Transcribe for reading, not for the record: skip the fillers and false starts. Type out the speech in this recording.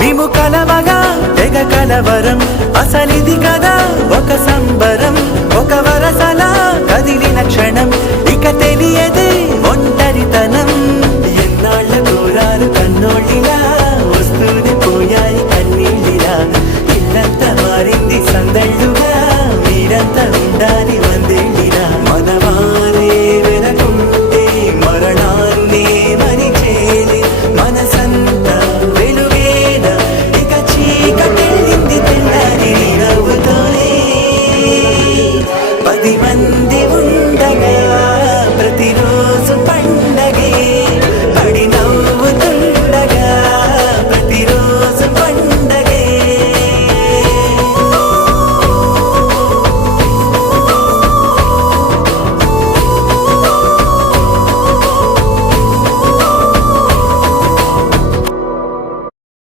మేము కలవగా తెగ కలవరం అసలిది కదా ఒక సంబరం ఒక వరసలా కదిలిన క్షణం ఇక తెలియదు